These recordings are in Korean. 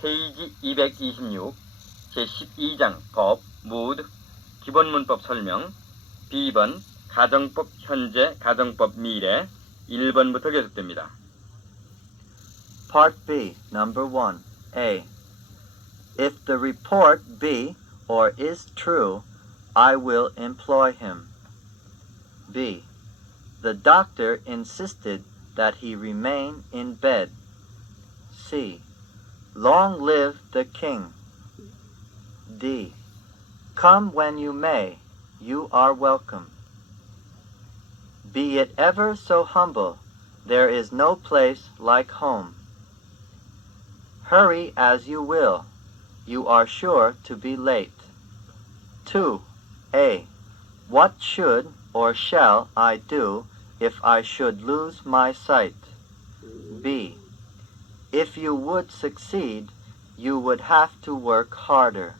페이지 226 제12장 법, mood, 기본문법 설명. B번 가정법 현재, 가정법 미래. 1번부터 계속됩니다. Part B, number 1. A. If the report be or is true, I will employ him. B. The doctor insisted that he remain in bed. C. Long live the king. D. Come when you may, you are welcome. Be it ever so humble, there is no place like home. Hurry as you will, you are sure to be late. 2. A. What should or shall I do if I should lose my sight? B. If you would succeed, you would have to work harder.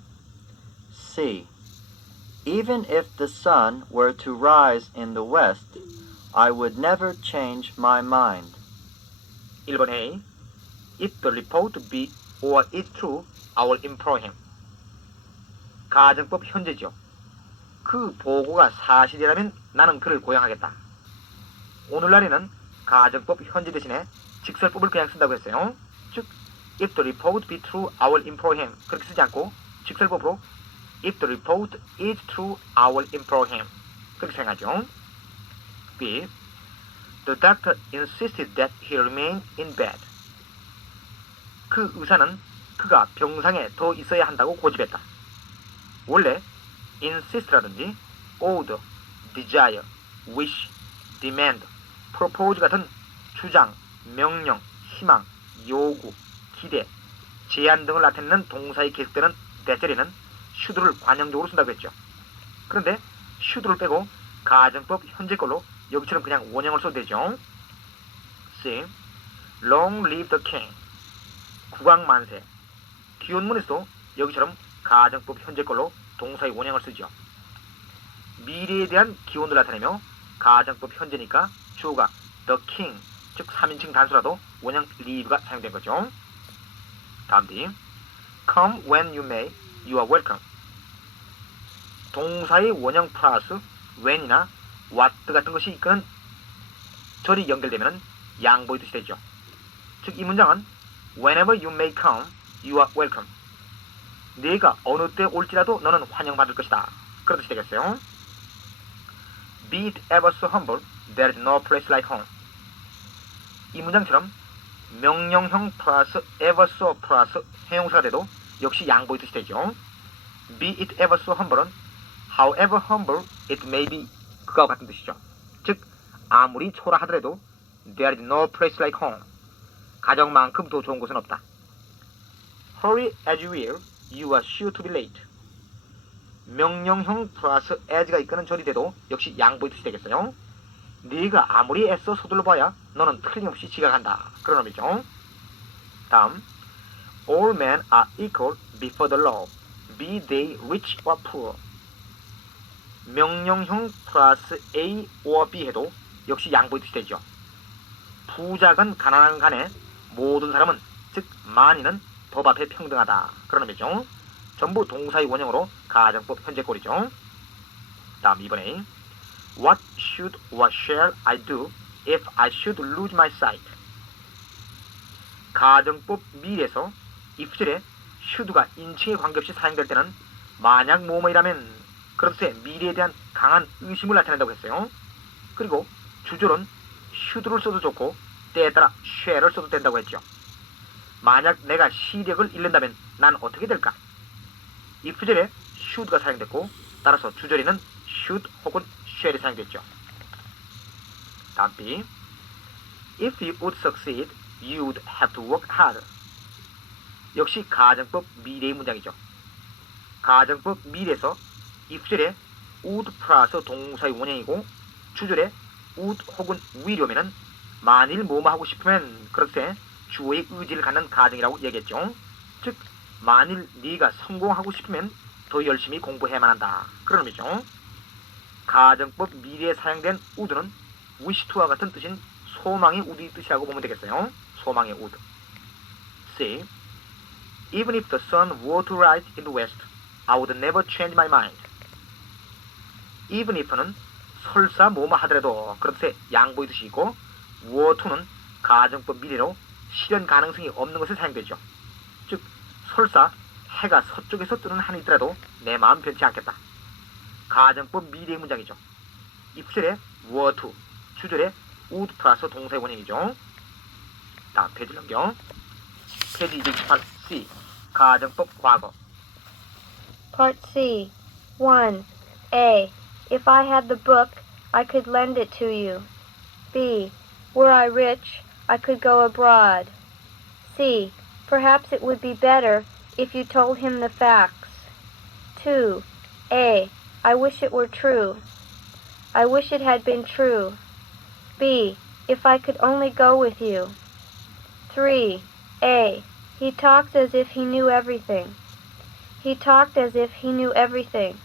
C. Even if the sun were to rise in the west, I would never change my mind. 1번 A. If the report be or is true, I will employ him. 가정법 현재죠. 그 보고가 사실이라면 나는 그를 고용하겠다. 오늘날에는 가정법 현재 대신에 직설법을 그냥 쓴다고 했어요. 즉, if the report be true, I will employ him. 그렇게 쓰지 않고 직설법으로 if the report is true, I will employ him. 그렇게 사용하죠. B. The doctor insisted that he remain in bed. 그 의사는 그가 병상에 더 있어야 한다고 고집했다. 원래 insist라든지 order, desire, wish, demand, propose 같은 주장, 명령, 희망, 요구, 기대, 제안 등을 나타내는 동사에 계속되는 대절에는 should를 관형적으로 쓴다고 했죠. 그런데 should를 빼고 가정법 현재 걸로 여기처럼 그냥 원형을 써도 되죠. C. Long live the king. 국왕만세. 기원문에서도 여기처럼 가정법 현재 걸로 동사의 원형을 쓰죠. 미래에 대한 기원을 나타내며 가정법 현재니까 주어가 the king, 즉 3인칭 단수라도 원형 live가 사용된 거죠. 다음 D. Come when you may, you are welcome. 동사의 원형 플러스 when이나 what 같은 것이 이끄는 절이 연결되면 양보의 뜻이 되죠. 즉 이 문장은 whenever you may come, you are welcome. 네가 어느 때 올지라도 너는 환영받을 것이다. 그런 뜻이 되겠어요. Be it ever so humble, there is no place like home. 이 문장처럼 명령형 플러스 ever so 플러스 형용사가 돼도 역시 양보의 뜻이 되죠. Be it ever so humble은 however humble it may be, 그거와 같은 뜻이죠. 즉 아무리 초라하더라도 there is no place like home. 가정만큼 더 좋은 곳은 없다. Hurry as you will, you are sure to be late. 명령형 플러스 as가 이끄는 절이 돼도 역시 양보의 뜻이 되겠어요. 네가 아무리 애써 서둘러 봐야 너는 틀림없이 지각한다. 그런 의미죠. 다음, all men are equal before the law, be they rich or poor. 명령형 플러스 A or B 해도 역시 양보의 뜻이 되죠. 부자건 가난한 간에 모든 사람은, 즉 만인은 법 앞에 평등하다. 그런 의미죠. 전부 동사의 원형으로 가정법 현재꼴이죠. 다음 2번에 What should or shall I do if I should lose my sight? 가정법 미래에서 if절에 should가 인칭에 관계없이 사용될 때는 만약 뭐뭐이라면 그런 뜻의 미래에 대한 강한 의심을 나타낸다고 했어요. 그리고 주절은 should를 써도 좋고 때에 따라 shall을 써도 된다고 했죠. 만약 내가 시력을 잃는다면 난 어떻게 될까? if절에 should가 사용됐고 따라서 주절에는 should 혹은 shall이 사용됐죠. 다음 B. If you would succeed, you would have to work harder. 역시 가정법 미래의 문장이죠. 가정법 미래에서 if절에 would 플러스 동사의 원형이고 주절에 would 혹은 will이 오면은 만일 뭐뭐 하고 싶으면 그렇게 주어의 의지를 갖는 가정이라고 얘기했죠. 즉 만일 네가 성공하고 싶으면 더 열심히 공부해야만 한다. 그런 의미죠. 가정법 미래에 사용된 would는 wish to와 같은 뜻인 소망의 would의 뜻이라고 보면 되겠어요. 소망의 would. C. Even if the sun were to rise in the west, I would never change my mind. Even if는 설사 뭐뭐 하더라도 그렇게 양보의 뜻이 있고 were to는 가정법 미래로 실현 가능성이 없는 것을 사용되죠. 즉 설사 해가 서쪽에서 뜨는 한이 있더라도 내 마음 변치 않겠다. 가정법 미래의 문장이죠. 이 구절에 were to, 주절에 would 플러스 동사의 원형이죠. 다음 페이지 넘겨. 페이지 228C 가정법 과거. Part C. 1. A. If I had the book, I could lend it to you. B. Were I rich, I could go abroad. C. Perhaps it would be better if you told him the facts. 2. A. I wish it were true. I wish it had been true. B. If I could only go with you. 3. A. He talks as if he knew everything. He talked as if he knew everything.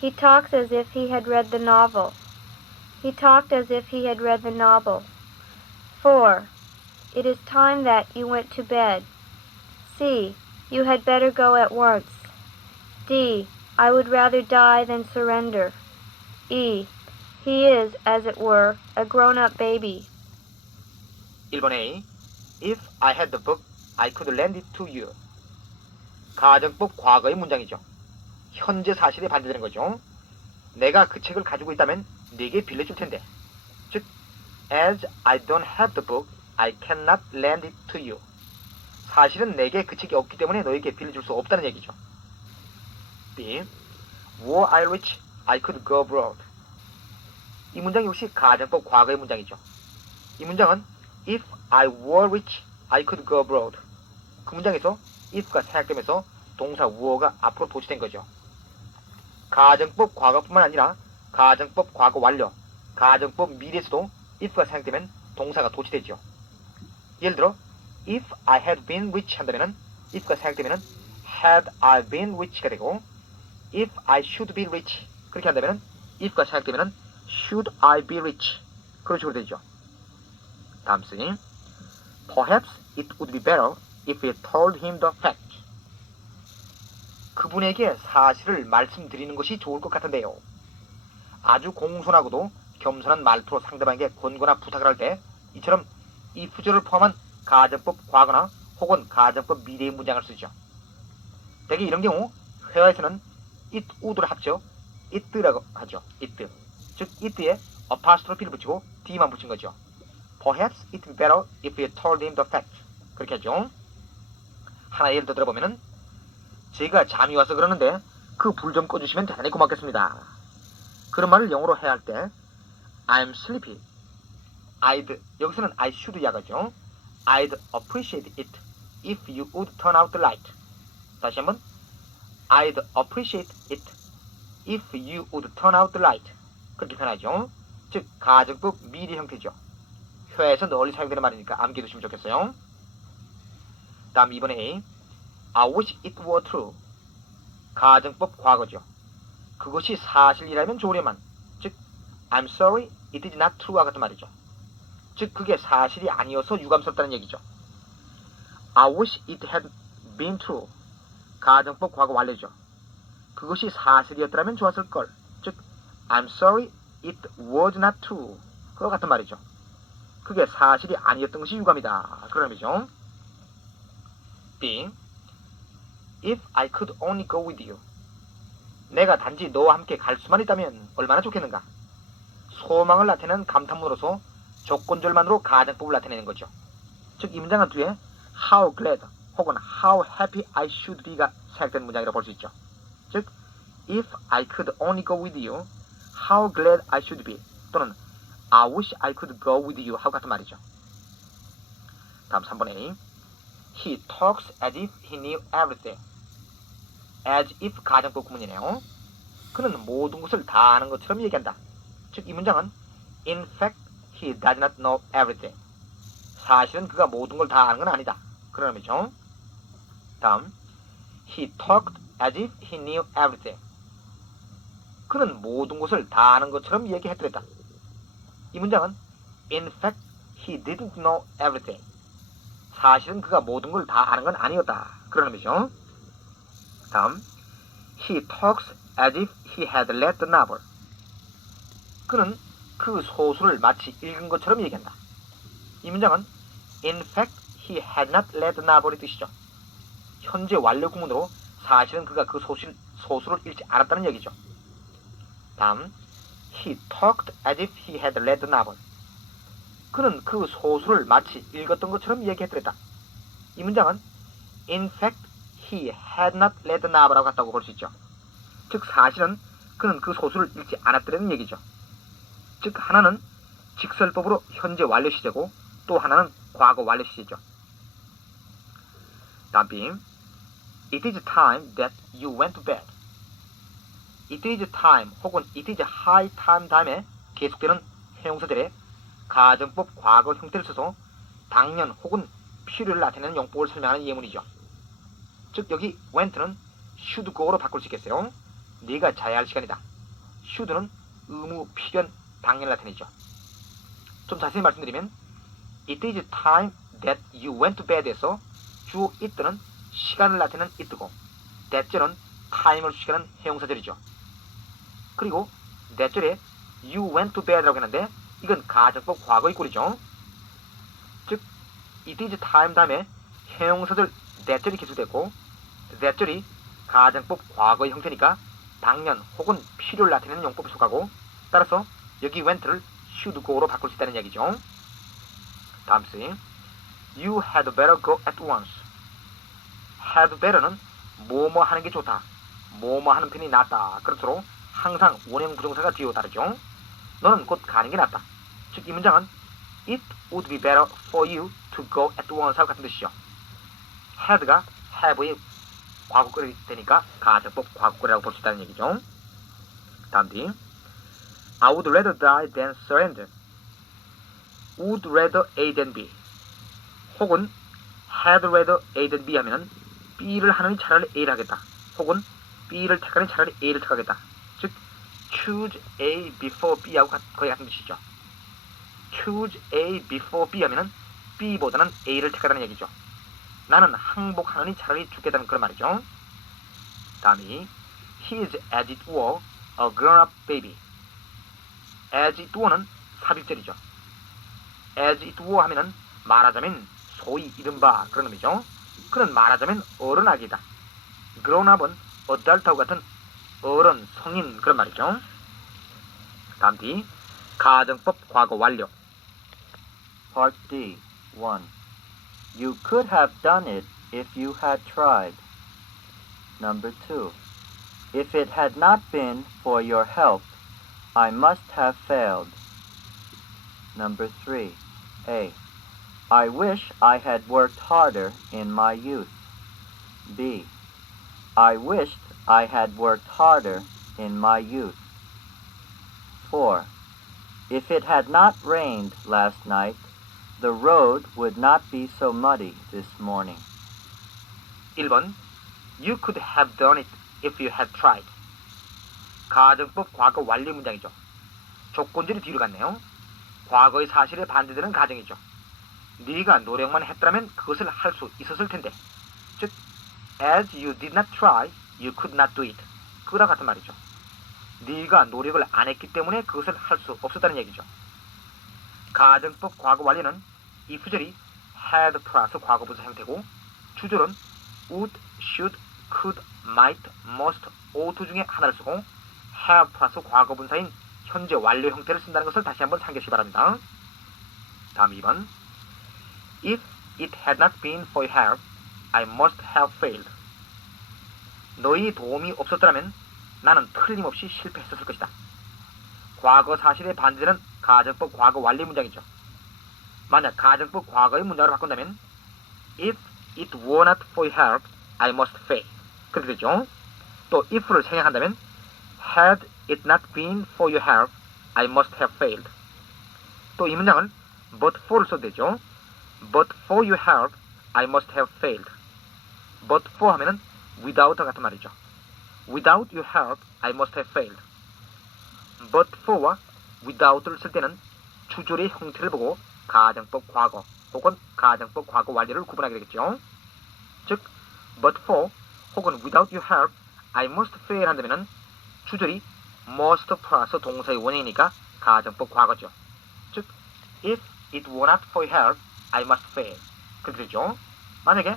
He talks as if he had read the novel. He talked as if he had read the novel. 4. It is time that you went to bed. C. You had better go at once. D. I would rather die than surrender. E. He is, as it were, a grown-up baby. 1번 A. If I had the book, I could lend it to you. 가정법 과거의 문장이죠. 현재 사실에 반대되는 거죠. 내가 그 책을 가지고 있다면 네게 빌려줄 텐데. 즉, as I don't have the book, I cannot lend it to you. 사실은 내게 그 책이 없기 때문에 너에게 빌려줄 수 없다는 얘기죠. B. Were I rich, I could go abroad. 이 문장 역시 가정법 과거의 문장이죠. 이 문장은 if I were rich, I could go abroad. 그 문장에서 if가 사용되면서 동사 were가 앞으로 도치된 거죠. 가정법 과거뿐만 아니라 가정법 과거 완료, 가정법 미래에서도 if가 사용되면 동사가 도치되죠. 예를 들어 if I had been rich 한다면은 if가 사용되면은 had I been rich가 되고 if I should be rich 그렇게 한다면은 if가 사용되면은 should I be rich 그런 식으로 되죠. 다음 쓰니 Perhaps it would be better if we told him the fact. 그분에게 사실을 말씀드리는 것이 좋을 것 같은데요. 아주 공손하고도 겸손한 말투로 상대방에게 권고나 부탁을 할 때 이처럼 이 후절을 포함한 가정법 과거나 혹은 가정법 미래의 문장을 쓰죠. 대개 이런 경우 회화에서는 it would를 합쳐 it라고 하죠. it. 즉 it에 apostrophe를 붙이고 d만 붙인 거죠. Perhaps it would be better if we told him the fact. 그렇게 하죠. 하나 예를 더 들어보면은 제가 잠이 와서 그러는데 그 불 좀 꺼주시면 대단히 고맙겠습니다. 그런 말을 영어로 해야 할 때 I'm sleepy. I'd 여기서는 I should 야가죠. I'd appreciate it if you would turn out the light. 다시 한번 I'd appreciate it if you would turn out the light. 그렇게 표현하죠. 즉 가정법 미래 형태죠. 회화에서 널리 사용되는 말이니까 암기해두시면 좋겠어요. 다음 2번에 I wish it were true. 가정법 과거죠. 그것이 사실이라면 좋으려만. 즉 I'm sorry it is not true와 같은 말이죠. 즉 그게 사실이 아니어서 유감스럽다는 얘기죠. I wish it had been true. 가정법 과거 완료죠. 그것이 사실이었더라면 좋았을걸. 즉 I'm sorry it was not true. 그와 같은 말이죠. 그게 사실이 아니었던 것이 유감이다. 그런 의미죠. B. If I could only go with you. 내가 단지 너와 함께 갈 수만 있다면 얼마나 좋겠는가. 소망을 나타내는 감탄문으로서 조건절만으로 가정법을 나타내는 거죠. 즉 이 문장은 뒤에 how glad 혹은 how happy I should be가 사용된 문장이라고 볼 수 있죠. 즉 if I could only go with you, how glad I should be 또는 I wish I could go with you 하고 같은 말이죠. 다음 3번에 He talks as if he knew everything. As if 가정법 구문이네요. 그는 모든 것을 다 아는 것처럼 얘기한다. 즉 이 문장은 In fact, he does not know everything. 사실은 그가 모든 걸 다 아는 건 아니다. 그런 의미죠. 다음 He talked as if he knew everything. 그는 모든 것을 다 아는 것처럼 얘기했더랬다. 이 문장은 In fact, he didn't know everything. 사실은 그가 모든 걸 다 아는 건 아니었다. 그러는 의미죠. 다음, he talks as if he had read the novel. 그는 그 소설을 마치 읽은 것처럼 얘기한다. 이 문장은 in fact he had not read the novel의 뜻이죠. 현재 완료 구문으로 사실은 그가 그 소설을 읽지 않았다는 얘기죠. 다음, he talked as if he had read the novel. 그는 그 소설을 마치 읽었던 것처럼 얘기했더랬다. 이 문장은 in fact he had not read the novel하고 같다고 볼 수 있죠. 즉 사실은 그는 그 소설을 읽지 않았더라는 얘기죠. 즉 하나는 직설법으로 현재 완료 시제고 또 하나는 과거 완료 시제죠. 다음 빙 It is time that you went to bed. It is time 혹은 it is high time 다음에 계속되는 형용사들의 가정법 과거 형태를 써서 당연 혹은 필요를 나타내는 용법을 설명하는 예문이죠. 즉 여기 went는 should go로 바꿀 수 있겠어요. 네가 자야 할 시간이다. should는 의무, 필연, 당연을 나타내죠. 좀 자세히 말씀드리면 It is time that you went to bed에서 주어 it는 시간을 나타내는 it고 that절은 time을 수식하는 형용사절이죠. 그리고 that절에 you went to bed라고 했는데 이건 가정법 과거의 꼴이죠. 즉 it is time 다음에 형용사절 that절이 기술됐고 that절이 가정법 과거의 형태니까 당연 혹은 필요를 나타내는 용법을 속하고 따라서 여기 went를 should go로 바꿀 수 있다는 얘기죠. 다음 쓰임 You had better go at once. had better는 뭐뭐 하는 게 좋다. 뭐뭐 하는 편이 낫다. 그렇도록 항상 원형 부정사가 뒤로 따르죠. 너는 곧 가는 게 낫다. 즉 이 문장은 It would be better for you to go at once 하고 같은 뜻이죠. had가 have의 과거꼴이 되니까 가정법 과거꼴이라고 볼 수 있다는 얘기죠. 다음 뒤 I would rather die than surrender. would rather A than B 혹은 had rather A than B 하면 B를 하느니 차라리 A를 하겠다. 혹은 B를 택하니 차라리 A를 택하겠다. 즉 choose A before B하고 거의 같은 뜻이죠. choose A before B 하면 B보다는 A를 택하다는 얘기죠. 나는 항복하느니 차라리 죽겠다는 그런 말이죠. 다음이 He is as it were a grown-up baby. as it were는 삽입절이죠. as it were 하면은 말하자면 소위 이른바 그런 의미죠. 그는 말하자면 어른 아기다. grown-up은 adult하고 같은 어른, 성인 그런 말이죠. 다음 뒤 가정법 과거 완료. Part D. 1. You could have done it if you had tried. Number 2. If it had not been for your help, I must have failed. Number 3. A. I wish I had worked harder in my youth. B. I wished I had worked harder in my youth. 4. If it had not rained last night, the road would not be so muddy this morning. 1번 You could have done it if you had tried. 가정법 과거 완료 문장이죠. 조건절이 뒤로 갔네요. 과거의 사실에 반대되는 가정이죠. 네가 노력만 했더라면 그것을 할 수 있었을 텐데. 즉, as you did not try, you could not do it. 그거랑 같은 말이죠. 네가 노력을 안 했기 때문에 그것을 할 수 없었다는 얘기죠. 가정법 과거 완료는 if절이 had 플러스 과거분사 형태고 주절은 would, should, could, might, must, ought 중에 하나를 쓰고 have 플러스 과거분사인 현재 완료 형태를 쓴다는 것을 다시 한번 상기하시기 바랍니다. 다음 2번 If it had not been for your help, I must have failed. 너희 도움이 없었더라면 나는 틀림없이 실패했었을 것이다. 과거 사실에 반대되는 가정법 과거 완료 문장이죠. 만약 가정법 과거의 문장으로 바꾼다면 If it were not for your help, I must fail. 그렇게 되죠. 또 if를 생략한다면 Had it not been for your help, I must have failed. 또 이 문장을 but for를 써도 되죠. But for your help, I must have failed. But for 하면은 without와 같은 말이죠. Without your help, I must have failed. But for와 without를 쓸 때는 주절의 형태를 보고 가정법 과거, 혹은 가정법 과거 완료를 구분하게 되겠죠. 즉, but for 혹은 without your help I must fail 한다면은 주절이 must 플러스 동사의 원형이니까 가정법 과거죠. 즉, if it were not for your help I must fail. 그렇게 되죠. 만약에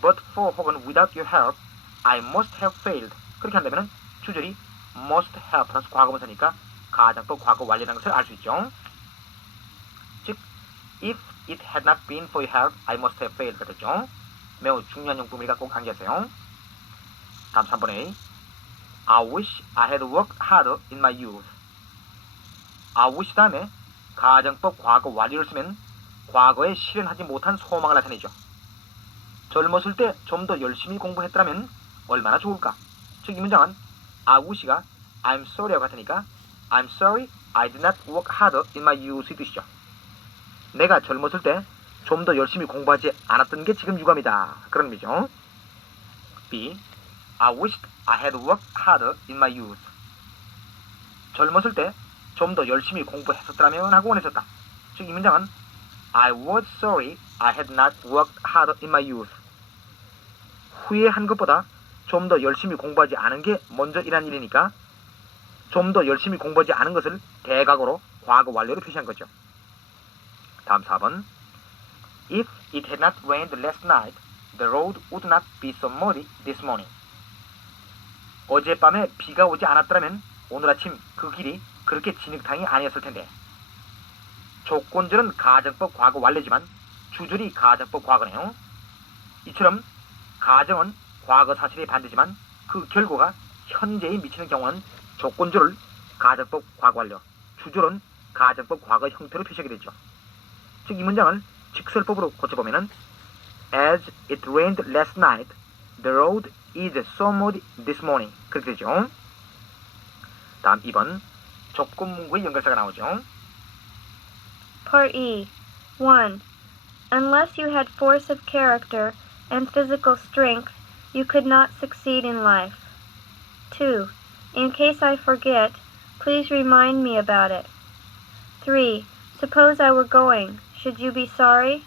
but for 혹은 without your help I must have failed. 그렇게 한다면은 주절이 must have 플러스 과거분사니까 가정법 과거 완료라는 것을 알 수 있죠. 즉, if it had not been for your help, I must have failed. 그랬죠. 매우 중요한 용품이니까 꼭 암기하세요. 다음 3번에 I wish I had worked harder in my youth. I wish 다음에 가정법 과거 완료를 쓰면 과거에 실현하지 못한 소망을 나타내죠. 젊었을 때 좀 더 열심히 공부했다면 얼마나 좋을까? 즉, 이 문장은 I wish가 I'm sorry와 같으니까 I'm sorry I did not work harder in my youth의 뜻이죠. 내가 젊었을 때 좀 더 열심히 공부하지 않았던 게 지금 유감이다. 그런 의미죠. B. I wished I had worked harder in my youth. 젊었을 때 좀 더 열심히 공부했었더라면 하고 원했었다. 즉, 이 문장은 I was sorry I had not worked harder in my youth. 후회한 것보다 좀 더 열심히 공부하지 않은 게 먼저 일한 일이니까 좀 더 열심히 공부하지 않은 것을 대각으로 과거 완료로 표시한 거죠. 다음 4번. If it had not rained last night, the road would not be so muddy this morning. 어젯밤에 비가 오지 않았더라면 오늘 아침 그 길이 그렇게 진흙탕이 아니었을 텐데. 조건절은 가정법 과거 완료지만 주절이 가정법 과거네요. 이처럼 가정은 과거 사실의 반대지만 그 결과가 현재에 미치는 경우는 조건절을 가정법 과거 완료, 주절은 가정법 과거 형태로 표시하게 되죠. 즉, 이 문장을 직설법으로 고쳐보면은 As it rained last night, the road is so muddy this morning. 그렇게 되죠. 다음 2번. 조건문구의 연결사가 나오죠. Part E. 1. Unless you had force of character and physical strength, you could not succeed in life. 2. In case I forget, please remind me about it. 3. Suppose I were going. Should you be sorry?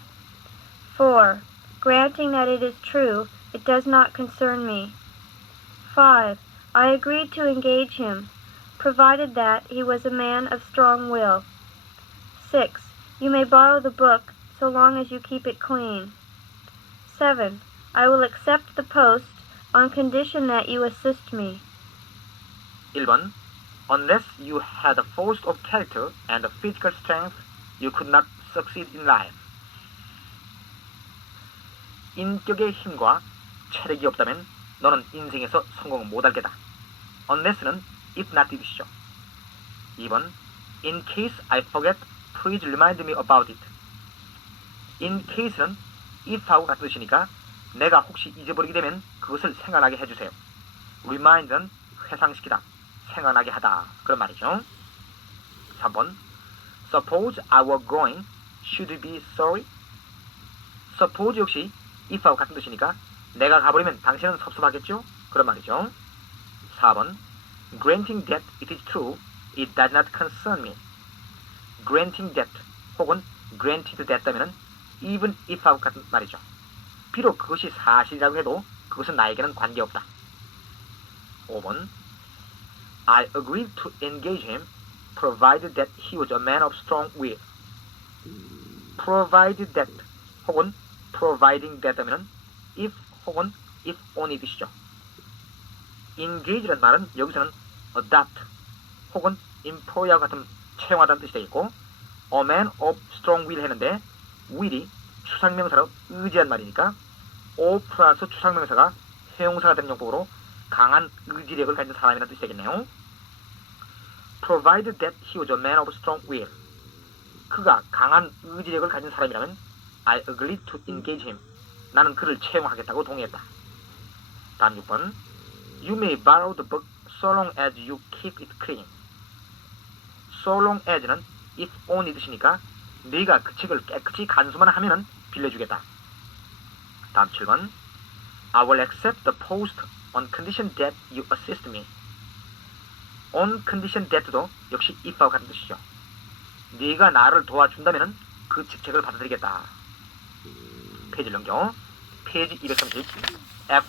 4. Granting that it is true, it does not concern me. 5. I agreed to engage him, provided that he was a man of strong will. 6. You may borrow the book so long as you keep it clean. 7. I will accept the post on condition that you assist me. 1번. Unless you had a force of character and a physical strength, you could not succeed in life. 인격의 힘과 체력이 없다면 너는 인생에서 성공을 못할 게다. Unless는 if not 뜻이죠. 2번. In case I forget, please remind me about it. In case는 if하고 같은 뜻이니까 내가 혹시 잊어버리게 되면 그것을 생각나게 해주세요. Remind는 회상시키다, 생각나게 하다, 그런 말이죠. 3번. Suppose I were going, should you be sorry? Suppose 역시 if하고 같은 뜻이니까 내가 가버리면 당신은 섭섭하겠죠? 그런 말이죠. 4번. Granting that it is true, it does not concern me. Granting that 혹은 granted that 다면은 even if하고 같은 말이죠. 비록 그것이 사실이라고 해도 그것은 나에게는 관계없다. 5번. I agreed to engage him provided that he was a man of strong will. Provided that 혹은 providing that 하면은 if 혹은 if only 뜻이죠. engage란 말은 여기서는 adopt 혹은 employ와 같은 채용하다는 뜻이 되겠고 a man of strong will 했는데 will이 추상명사로 의지한 말이니까 o 플러스 추상명사가 형용사가 되는 용법으로 강한 의지력을 가진 사람이라는 뜻이 되겠네요. Provided that he was a man of strong will. 그가 강한 의지력을 가진 사람이라면 I agreed to engage him. 나는 그를 채용하겠다고 동의했다. 다음 6번. You may borrow the book so long as you keep it clean. So long as는 if only 뜻이니까 네가 그 책을 깨끗이 간수만 하면은 빌려주겠다. 다음 7번. I will accept the post on condition that you assist me. On condition that도 역시 if하고 같은 뜻이죠. 네가 나를 도와준다면은 그 직책을 받아들이겠다. 페이지를 넘겨. 페이지 230. F.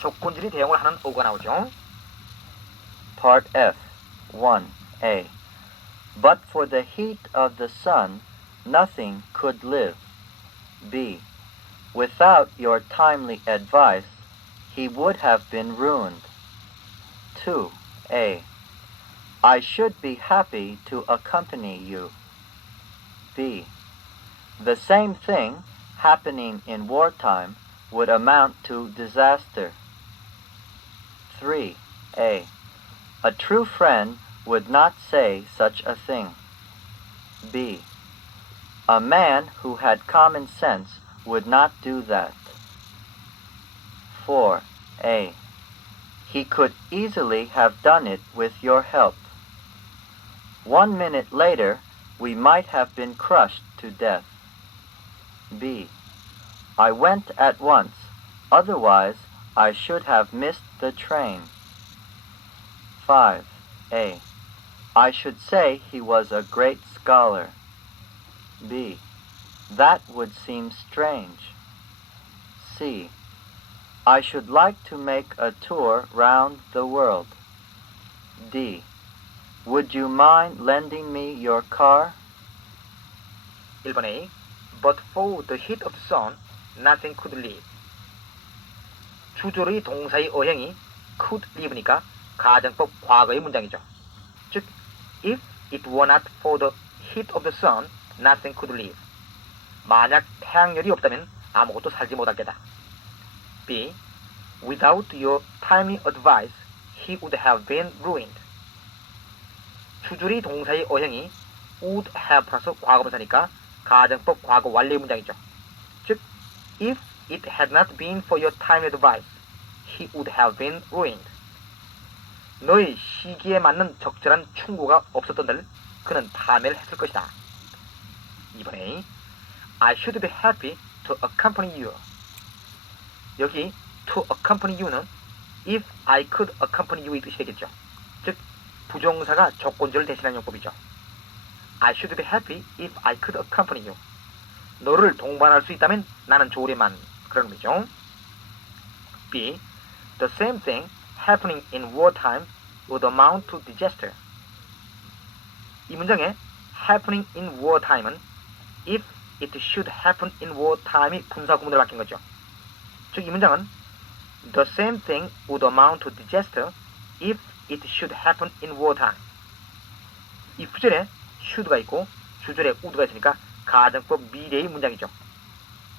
조건질의 대응을 하는 어구가 나오죠. Part F. 1a. But for the heat of the sun, nothing could live. B. Without your timely advice, he would have been ruined. 2a. I should be happy to accompany you. B. The same thing happening in wartime would amount to disaster. 3a. A true friend would not say such a thing. B. A man who had common sense would not do that. 4a. He could easily have done it with your help. 1 minute later, we might have been crushed to death. B. I went at once, otherwise I should have missed the train. 5a. I should say he was a great scholar. B. That would seem strange. C. I should like to make a tour round the world. D. Would you mind lending me your car? 1번 A. But for the heat of the sun, nothing could live. 주절의 동사의 어형이 could live니까 가정법 과거의 문장이죠. 즉, if it were not for the heat of the sun, nothing could live. 만약 태양열이 없다면 아무것도 살지 못할 게다. B. Without your timely advice, he would have been ruined. 주절의 동사의 어형이 would have 플러스 과거분사니까 가정법 과거 완료의 문장이죠. 즉, if it had not been for your timely advice, he would have been ruined. 너의 시기에 맞는 적절한 충고가 없었던들 그는 파멸했을 것이다. 2번에 I should be happy to accompany you. 여기 to accompany you는 if I could accompany you의 뜻이 되겠죠. 즉, 부정사가 조건절을 대신하는 용법이죠. I should be happy if I could accompany you. 너를 동반할 수 있다면 나는 좋으리만. 그런 의미죠. B. The same thing happening in wartime would amount to disaster. 이 문장에 happening in wartime은 if it should happen in wartime이 분사 구문으로 바뀐 거죠. 즉, 이 문장은 The same thing would amount to disaster if it should happen in wartime. 이 부절에 should가 있고 주절에 would가 있으니까 가정법 미래의 문장이죠.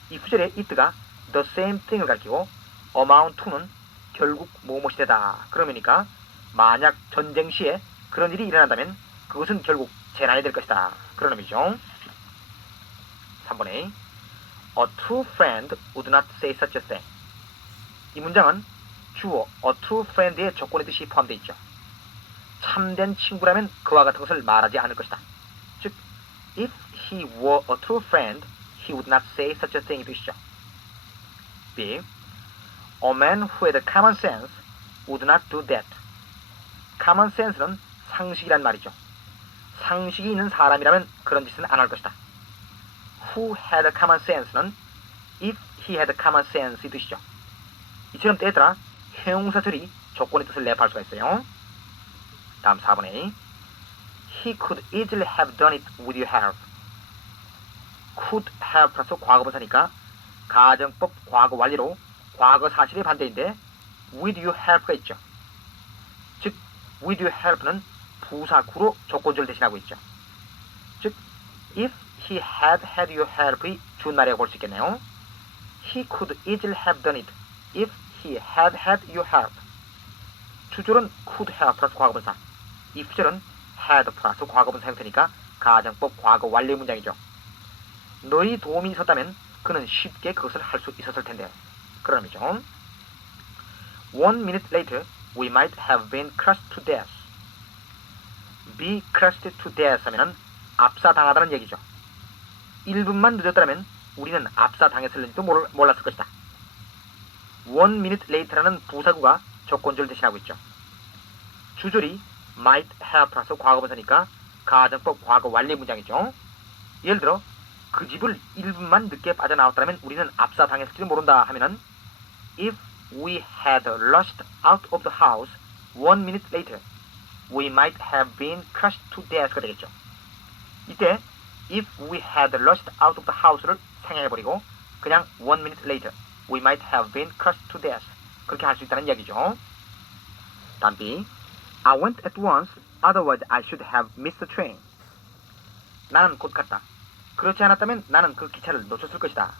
이 부절에 it가 the same thing을 가리키고 amount to는 결국 무엇이 되다 그런 의미니까 만약 전쟁 시에 그런 일이 일어난다면 그것은 결국 재난이 될 것이다 그런 의미죠. 3번에 A true friend would not say such a thing. 이 문장은 주어 a true friend의 조건의 뜻이 포함되어 있죠. 참된 친구라면 그와 같은 것을 말하지 않을 것이다. 즉, if he were a true friend, he would not say such a thing 이 뜻이죠. B. A man who had common sense would not do that. common sense는 상식이란 말이죠. 상식이 있는 사람이라면 그런 짓은 안 할 것이다. who had common sense는 if he had common sense 이 뜻이죠. 이처럼 때에 따라 형용사절이 조건의 뜻을 내포할 수가 있어요. 다음 4번에 He could easily have done it with your help. could have 플러스 과거분사니까 가정법 과거 완료로 과거 사실의 반대인데 with your help가 있죠. 즉, with your help는 부사구로 조건절을 대신하고 있죠. 즉, if he had had your help의 준말이라고 볼 수 있겠네요. He could easily have done it if he had had your help. 주절은 could have 플러스 과거분사, if절은 had 플러스 과거분사 형태니까 가정법 과거 완료 문장이죠. 너희 도움이 있었다면 그는 쉽게 그것을 할 수 있었을 텐데 그런 의미죠. 1 minute later, we might have been crushed to death. be crushed to death 하면은 압사당하다는 얘기죠. 1분만 늦었다면 우리는 압사당했을는지도 몰랐을 것이다. 1 minute later라는 부사구가 조건절을 대신하고 있죠. 주절이 might have 플러스 과거분사니까 가정법 과거 완료 문장이죠. 예를 들어 그 집을 1분만 늦게 빠져나왔다면 우리는 압사당했을지도 모른다 하면은 if we had rushed out of the house 1 minute later, we might have been crushed to death가 되겠죠. 이때 if we had rushed out of the house를 생략해버리고 그냥 1 minute later, we might have been crushed to death 그렇게 할 수 있다는 이야기죠. 다음 B, I went at once, otherwise I should have missed the train. 나는 곧 갔다. 그렇지 않았다면 나는 그 기차를 놓쳤을 것이다.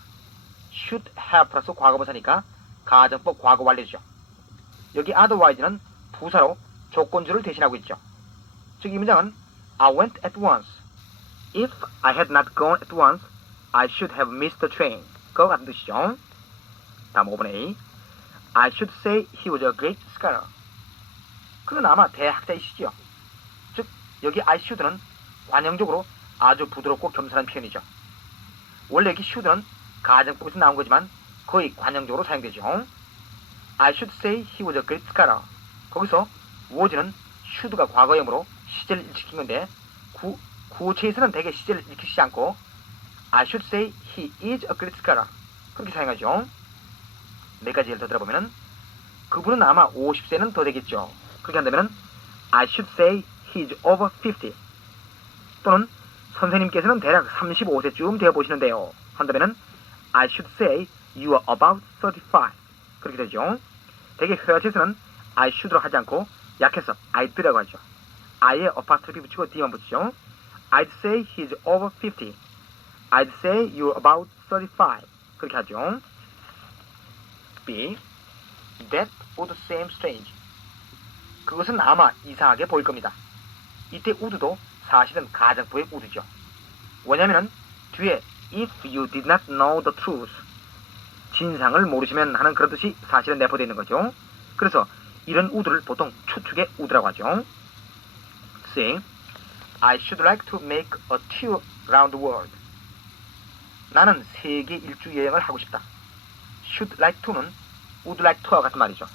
should have 플러스 과거분사니까 가정법 과거 완료죠. 여기 otherwise는 부사로 조건주를 대신하고 있죠. 즉 이 문장은 I went at once. If I had not gone at once, I should have missed the train. 그거 같은 뜻이죠. 다음 5번 A. I should say he was a great scholar. 그는 아마 대학자이시지요. 즉 여기 I should는 관형적으로 아주 부드럽고 겸손한 표현이죠. 원래 여기 should는 가정법에서 나온 거지만 거의 관형적으로 사용되죠. I should say he was a great scholar. 거기서 was는 should가 과거형으로 시제를 일으킨 건데 구어체에서는 대개 시제를 일으키지 않고 I should say he is a great scholar. 그렇게 사용하죠. 몇 가지 예를 더 들어보면은 그분은 아마 50세는 더 되겠죠. 그렇게 한다면은 I should say he's over 50. 또는 선생님께서는 대략 35세쯤 되어 보시는데요. 한다면은 I should say you are about 35. 그렇게 되죠. 대개 회화체에서는 I should로 하지 않고 약해서 I'd라고 하죠. I에 apostrophe 붙이고 D만 붙이죠. I'd say he's over 50. I'd say you're about 35. 그렇게 하죠. B. That would seem strange. 그것은 아마 이상하게 보일 겁니다. 이때 would도 사실은 가정법의 would죠. 왜냐면은 뒤에 if you did not know the truth, 진상을 모르시면 하는 그런 뜻이 사실은 내포되어 있는 거죠. 그래서 이런 would를 보통 추측의 would라고 하죠. C. I should like to make a tour around the world. 나는 세계 일주 여행을 하고 싶다. should like to는 would like to와 같은 말이죠.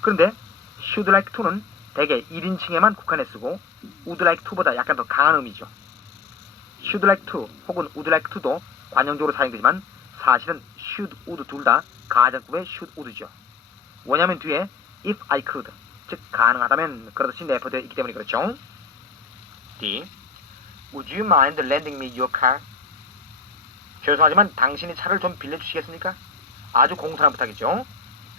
그런데 should like to는 대개 1인칭에만 국한해 쓰고 would like to보다 약간 더 강한 의미죠. should like to 혹은 would like to도 관형적으로 사용되지만 사실은 should, would 둘 다 가정법의 should, would죠. 왜냐하면 뒤에 if I could, 즉 가능하다면 그렇듯이 내포되어 있기 때문에 그렇죠. D. Would you mind lending me your car? 죄송하지만 당신이 차를 좀 빌려주시겠습니까? 아주 공손한 부탁이죠.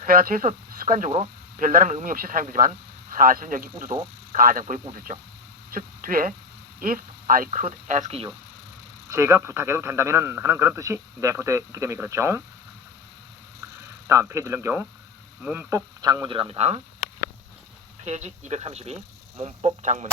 회화체에서 습관적으로 별다른 의미 없이 사용되지만 사실은 여기 would도 가정법의 would죠. 즉 뒤에 if I could ask you, 제가 부탁해도 된다면 하는 그런 뜻이 내포되어 있기 때문에 그렇죠. 다음 페이지를 넘겨 문법 장문지로 갑니다. 페이지 232 문법 장문.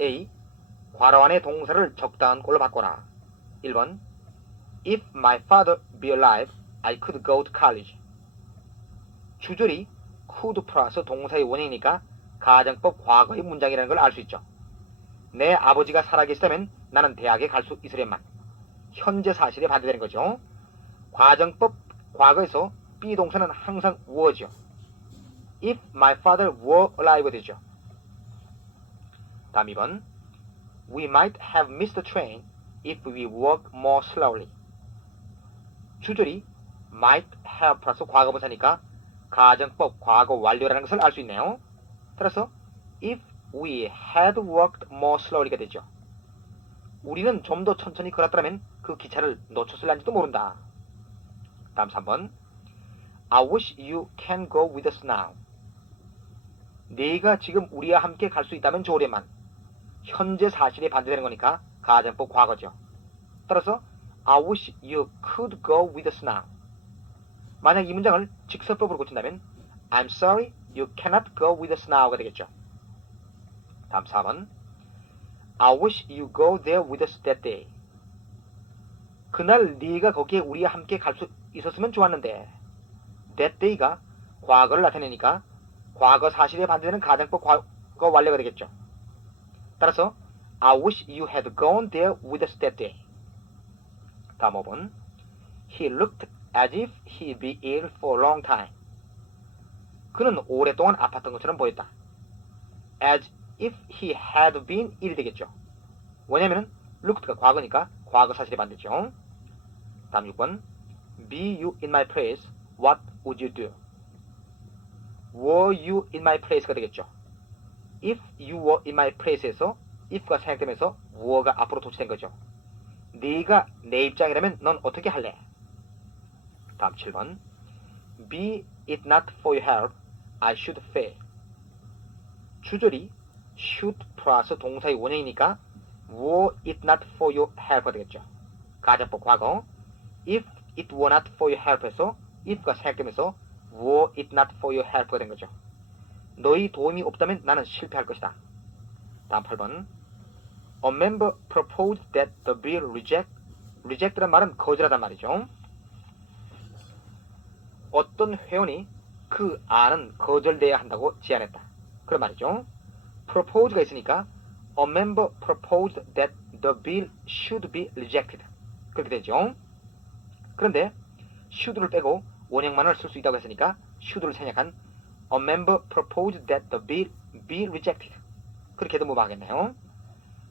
A. 괄호 안에 동사를 적당한 꼴로 바꿔라. 1번 If my father be alive, I could go to college. 주절이 could 플러스 동사의 원형이니까 가정법 과거의 문장이라는 걸 알 수 있죠. 내 아버지가 살아계시다면 나는 대학에 갈 수 있으련만. 현재 사실에 반대되는 거죠. 가정법 과거에서 비동사는 항상 were죠. If my father were alive 되죠. 다음 2번 We might have missed the train if we walk more slowly. 주절이 might have 플러스 과거분사니까 가정법 과거 완료라는 것을 알 수 있네요. 따라서 if we had walked more slowly가 되죠. 우리는 좀 더 천천히 걸었다면 그 기차를 놓쳤을란지도 모른다. 다음 3번 I wish you can go with us now. 네가 지금 우리와 함께 갈 수 있다면 좋으련만. 현재 사실에 반대되는 거니까 가정법 과거죠. 따라서 I wish you could go with us now. 만약 이 문장을 직설법으로 고친다면 I'm sorry you cannot go with us now가 되겠죠. 다음 4번 I wish you go there with us that day. 그날 네가 거기에 우리와 함께 갈 수 있었으면 좋았는데 that day가 과거를 나타내니까 과거 사실에 반대되는 가정법 과거 완료가 되겠죠. 따라서 I wish you had gone there with us that day. 다음 5번 He looked as if he'd be ill for a long time. 그는 오랫동안 아팠던 것처럼 보였다. As if he had been ill 되겠죠. 왜냐면 looked가 과거니까 과거 사실에 반대죠. 다음 6번 Be you in my place, what would you do? Were you in my place가 되겠죠. If you were in my place에서 if가 생략되면서 were가 앞으로 도치된 거죠. 네가 내 입장이라면 넌 어떻게 할래? 다음 7번 Be it not for your help, I should fail. 주절이 should 플러스 동사의 원형이니까 were it not for your help가 되겠죠. 가정법 과거 If it were not for your help에서 if가 생략되면서 were it not for your help가 된 거죠. 너희 도움이 없다면 나는 실패할 것이다. 다음 8번 A member proposed that the bill reject란 말은 거절하단 말이죠. 어떤 회원이 그 안은 거절돼야 한다고 제안했다. 그런 말이죠. propose가 있으니까 A member proposed that the bill should be rejected. 그렇게 되죠. 그런데 should를 빼고 원형만을 쓸 수 있다고 했으니까 should를 생략한 A member proposed that the bill be rejected. 그렇게도 무방하겠네요.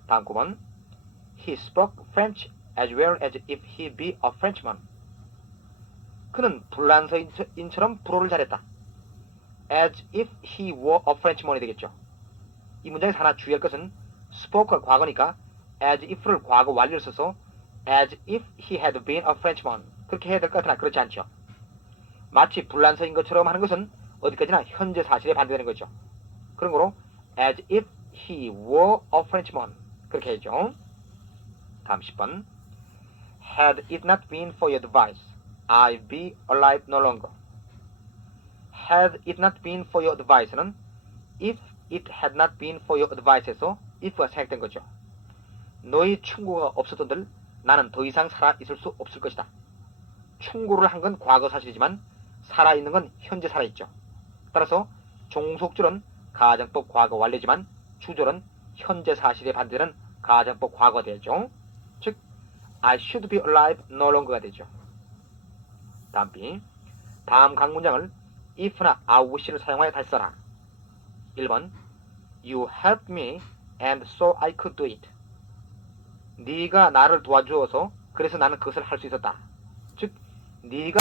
다음 9번 He spoke French as well as if he be a Frenchman. 그는 불란서인처럼 불어를 잘했다. As if he were a Frenchman이 되겠죠. 이 문장에서 하나 주의할 것은 spoke가 과거니까 as if를 과거 완료를 써서 as if he had been a Frenchman 그렇게 해야 될 것 같으나 그렇지 않죠. 마치 불란서인 것처럼 하는 것은 어디까지나 현재 사실에 반대되는 거죠. 그런 거로 as if he were a Frenchman 그렇게 해야죠. 다음 10번 Had it not been for your advice, I'd be alive no longer. Had it not been for your advice는 if it had not been for your advice에서 if가 생략된 거죠. 너의 충고가 없었던들 나는 더 이상 살아있을 수 없을 것이다. 충고를 한 건 과거 사실이지만 살아있는 건 현재 살아있죠. 따라서 종속절은 가정법 과거 완료지만 주절은 현재 사실에 반대는 가정법 과거 되죠. 즉 I should be alive no longer 가 되죠. 다음 B. 다음 각 문장을 if나 I wish를 사용하여 다시 써라. 1번 You helped me and so I could do it. 네가 나를 도와주어서 그래서 나는 그것을 할 수 있었다. 즉 네가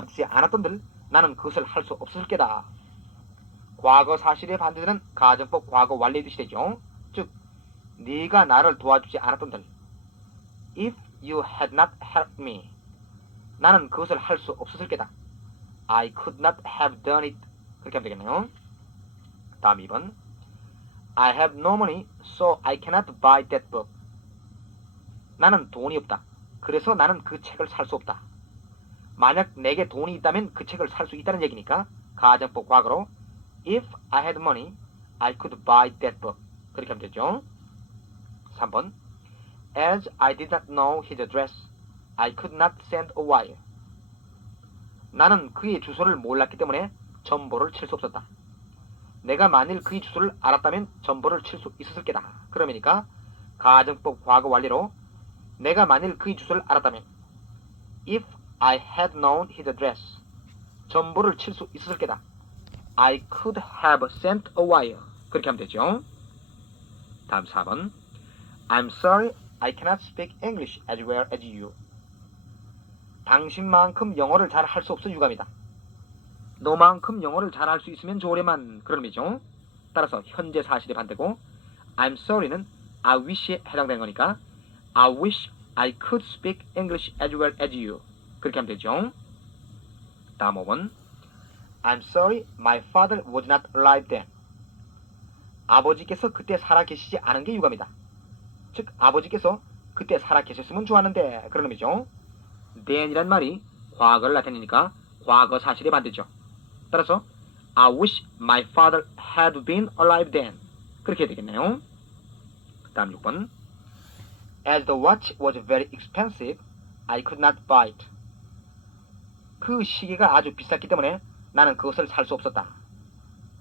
도와주지 않았던들 나는 그것을 할 수 없었을 게다. 과거 사실의 반대는 가정법 과거 완료의 뜻이 되죠. 즉, 네가 나를 도와주지 않았던들. If you had not helped me, 나는 그것을 할 수 없었을 게다. I could not have done it. 그렇게 하면 되겠네요. 다음 2번. I have no money, so I cannot buy that book. 나는 돈이 없다. 그래서 나는 그 책을 살 수 없다. 만약 내게 돈이 있다면 그 책을 살 수 있다는 얘기니까 가정법 과거로 If I had money, I could buy that book. 그렇게 하면 되죠. 3번. As I did not know his address, I could not send a wire. 나는 그의 주소를 몰랐기 때문에 전보를 칠 수 없었다. 내가 만일 그의 주소를 알았다면 전보를 칠 수 있었을 게다. 그러니까 가정법 과거 완료로 내가 만일 그의 주소를 알았다면 If I had known his address, 전보를 칠 수 있었을 게다. I could have sent a wire. 그렇게 하면 되죠. 다음 4번. I'm sorry I cannot speak English as well as you. 당신만큼 영어를 잘 할 수 없어 유감이다. 너만큼 영어를 잘 할 수 있으면 좋으려만 그런 의미죠. 따라서 현재 사실의 반대고 I'm sorry는 I wish에 해당되는 거니까 I wish I could speak English as well as you. 그렇게 하면 되죠. 다음 5번. I'm sorry my father was not alive then. 아버지께서 그때 살아 계시지 않은 게 유감이다. 즉 아버지께서 그때 살아 계셨으면 좋았는데 그런 의미죠. then이란 말이 과거를 나타내니까 과거 사실의 반대죠. 따라서 I wish my father had been alive then. 그렇게 해야 되겠네요. 다음 6번. As the watch was very expensive, I could not buy it. 그 시계가 아주 비쌌기 때문에 나는 그것을 살 수 없었다.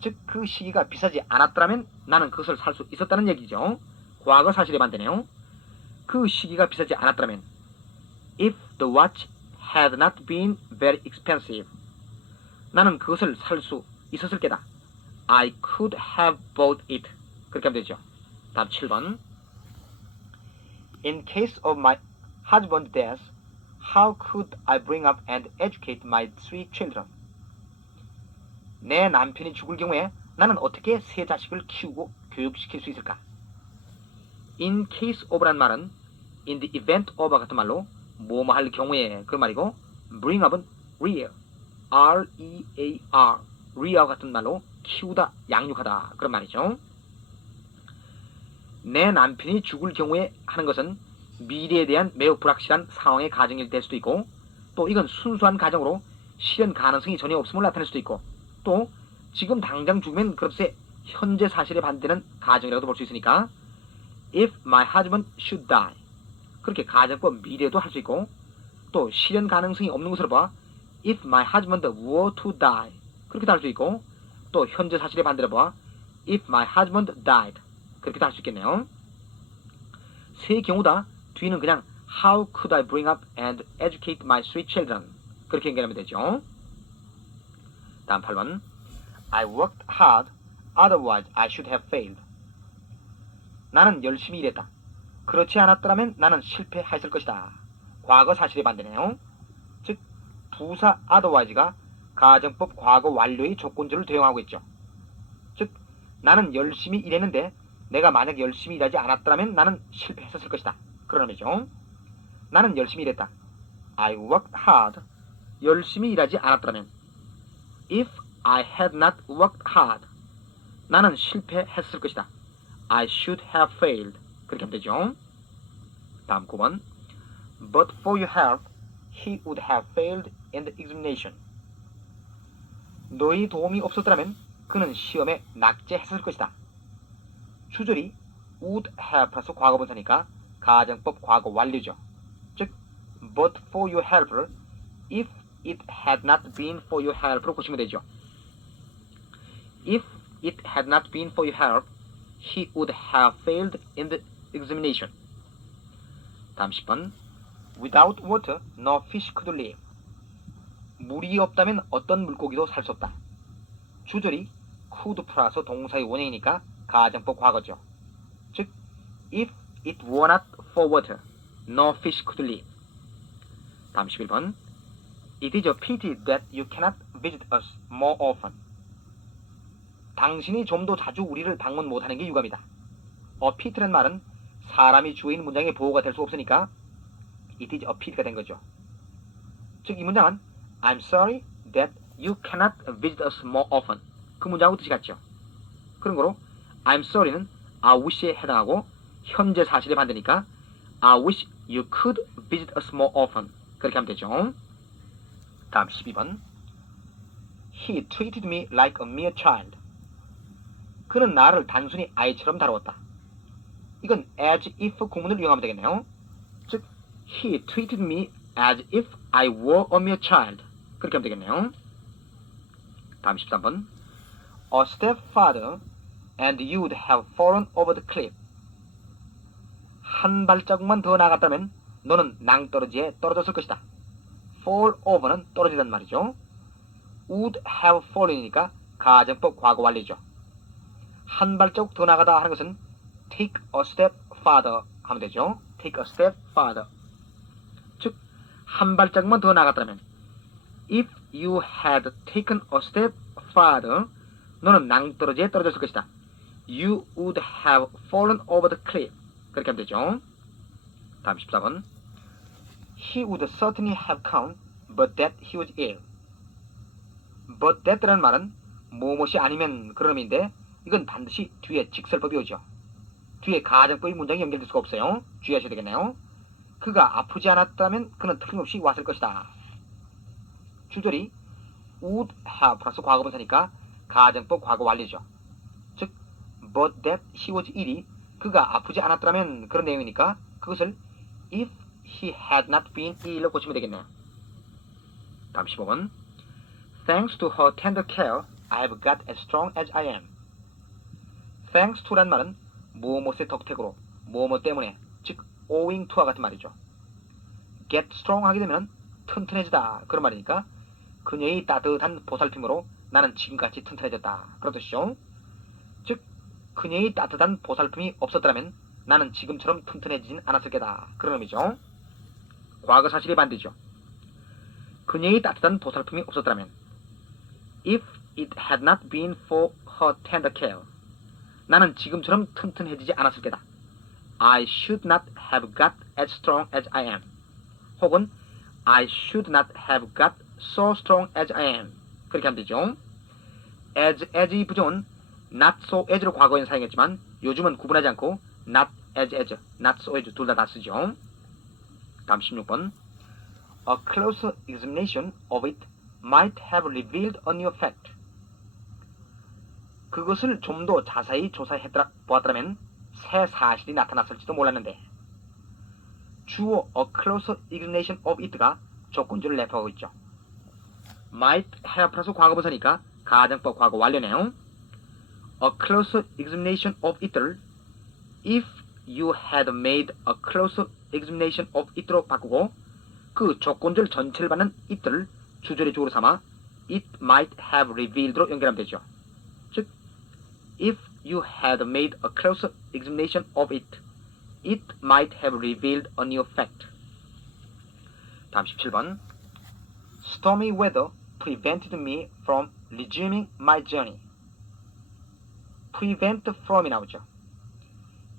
즉 그 시계가 비싸지 않았더라면 나는 그것을 살 수 있었다는 얘기죠. 과거 사실의 반대네요. 그 시계가 비싸지 않았더라면 If the watch had not been very expensive, 나는 그것을 살 수 있었을 게다. I could have bought it. 그렇게 하면 되죠. 다음 7번. In case of my husband's death, how could I bring up and educate my 3 children? 내 남편이 죽을 경우에 나는 어떻게 세 자식을 키우고 교육시킬 수 있을까? In case of란 말은 in the event of 같은 말로 뭐뭐 할 경우에 그 말이고 bring up은 rear, R-E-A-R, rear 같은 말로 키우다, 양육하다 그런 말이죠. 내 남편이 죽을 경우에 하는 것은 미래에 대한 매우 불확실한 상황의 가정일 될 수도 있고 또 이건 순수한 가정으로 실현 가능성이 전혀 없음을 나타낼 수도 있고 또 지금 당장 죽으면 그렇듯이 현재 사실에 반대되는 가정이라고도 볼 수 있으니까 if my husband should die 그렇게 가정법 미래도 할 수 있고 또 실현 가능성이 없는 것으로 봐 if my husband were to die 그렇게도 할 수 있고 또 현재 사실의 반대로 봐 if my husband died 그렇게도 할 수 있겠네요. 세 경우 다 뒤는 그냥 how could I bring up and educate my 3 children 그렇게 연결하면 되죠. 다음 8번. I worked hard, otherwise I should have failed. 나는 열심히 일했다. 그렇지 않았더라면 나는 실패했을 것이다. 과거 사실의 반대네요. 즉 부사 otherwise가 가정법 과거 완료의 조건절을 대용하고 있죠. 즉 나는 열심히 일했는데 내가 만약 열심히 일하지 않았더라면 나는 실패했을 것이다. 그런 의미죠. 나는 열심히 일했다. I worked hard. 열심히 일하지 않았더라면 If I had not worked hard. 나는 실패했을 것이다. I should have failed. 그렇게 하면 되죠. 다음 9번. But for your help, he would have failed in the examination. 너희 도움이 없었더라면 그는 시험에 낙제했을 것이다. 주절이 would have 플러스 과거분사니까 가정법 과거 완료죠. 즉, but for your help를 if it had not been for your help로 고치면 되죠. If it had not been for your help, he would have failed in the examination. 다음 10번. Without water, no fish could live. 물이 없다면 어떤 물고기도 살 수 없다. 주절이 could 플러스 동사의 원형이니까 가정법 과거죠. 즉, if it were not for water, no fish could live. 다음 11번. It is a pity that you cannot visit us more often. 당신이 좀 더 자주 우리를 방문 못하는 게 유감이다. A pity란 말은 사람이 주어있는 문장의 보호가 될 수 없으니까 it is a pity가 된 거죠. 즉 이 문장은 I'm sorry that you cannot visit us more often. 그 문장하고 뜻이 같죠. 그런 거로 I'm sorry는 I wish에 해당하고 현재 사실의 반대니까 I wish you could visit us more often. 그렇게 하면 되죠. 다음 12번. He treated me like a mere child. 그는 나를 단순히 아이처럼 다루었다. 이건 as if 구문을 이용하면 되겠네요. 즉, he treated me as if I were a mere child. 그렇게 하면 되겠네요. 다음 13번. A step farther and you'd have fallen over the cliff. 한 발자국만 더 나갔다면 너는 낭떠러지에 떨어졌을 것이다. fall over는 떨어지단 말이죠. would have fallen이니까 가정법 과거 완료죠. 한 발자국 더 나가다 하는 것은 take a step farther 하면 되죠. take a step farther. 즉, 한 발자국만 더 나갔다면 if you had taken a step farther 너는 낭떠러지에 떨어졌을 것이다. You would have fallen over the cliff. 그렇게 하면 되죠. 다음 14번. He would certainly have come, but that he was ill. but that라는 말은 무엇이 아니면 그런 의미인데 이건 반드시 뒤에 직설법이 오죠. 뒤에 가정법이 문장이 연결될 수가 없어요. 주의하셔야 되겠네요. 그가 아프지 않았다면 그는 틀림없이 왔을 것이다. 줄절이 would have 플러스 과거분사니까 가정법 과거 완료죠. 즉, but that he was ill이 그가 아프지 않았더라면 그런 내용이니까 그것을 if he had not been ill로 고치면 되겠네요. 다음 15번. Thanks to her tender care, I have got as strong as I am. Thanks to란 말은 무엇의 덕택으로, 무엇 때문에, 즉 owing to와 같은 말이죠. get strong 하게 되면 튼튼해지다 그런 말이니까 그녀의 따뜻한 보살핌으로 나는 지금같이 튼튼해졌다 그런 뜻이죠. 즉 그녀의 따뜻한 보살핌이 없었더라면 나는 지금처럼 튼튼해지진 않았을 게다 그런 의미죠. 과거 사실의 반대죠. 그녀의 따뜻한 보살핌이 없었더라면 if it had not been for her tender care 나는 지금처럼 튼튼해지지 않았을 게다. I should not have got as strong as I am. 혹은 I should not have got so strong as I am. 그렇게 하면 되죠. as의 부정은 not so as로 과거에는 사용했지만 요즘은 구분하지 않고 not as, not so as 둘 다 쓰죠. 다음 16번. A closer examination of it might have revealed a new fact. 그것을 좀 더 자세히 보았더라면 새 사실이 나타났을지도 몰랐는데 주어 a closer examination of it가 조건주를 내포하고 있죠. might have 플러스 과거분사니까 가정법 과거 완료네요. A closer examination of it를 if you had made a closer examination of it로 바꾸고 그 조건절 전체를 받는 it를 주절의 주어로 삼아 it might have revealed로 연결하면 되죠. 즉 if you had made a closer examination of it, it might have revealed a new fact. 다음 17번. Stormy weather prevented me from resuming my journey. prevent from이 나오죠.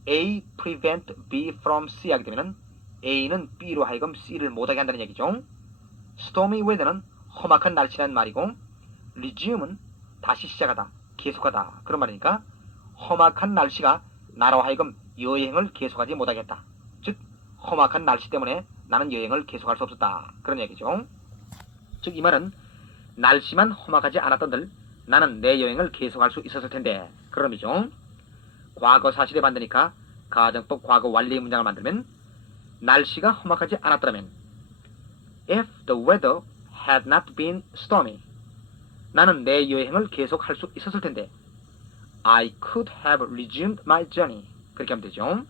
A prevent B from C 하게 되면 A는 B로 하여금 C를 못하게 한다는 얘기죠. stormy weather는 험악한 날씨라는 말이고 resume은 다시 시작하다, 계속하다 그런 말이니까 험악한 날씨가 나로 하여금 여행을 계속하지 못하겠다. 즉 험악한 날씨 때문에 나는 여행을 계속할 수 없었다 그런 얘기죠. 즉 이 말은 날씨만 험악하지 않았던들 나는 내 여행을 계속할 수 있었을 텐데 그런 의미죠. 과거 사실의 반대니까 가정법 과거 완료의 문장을 만들면 날씨가 험악하지 않았더라면 if the weather had not been stormy 나는 내 여행을 계속할 수 있었을 텐데 I could have resumed my journey 그렇게 하면 되죠.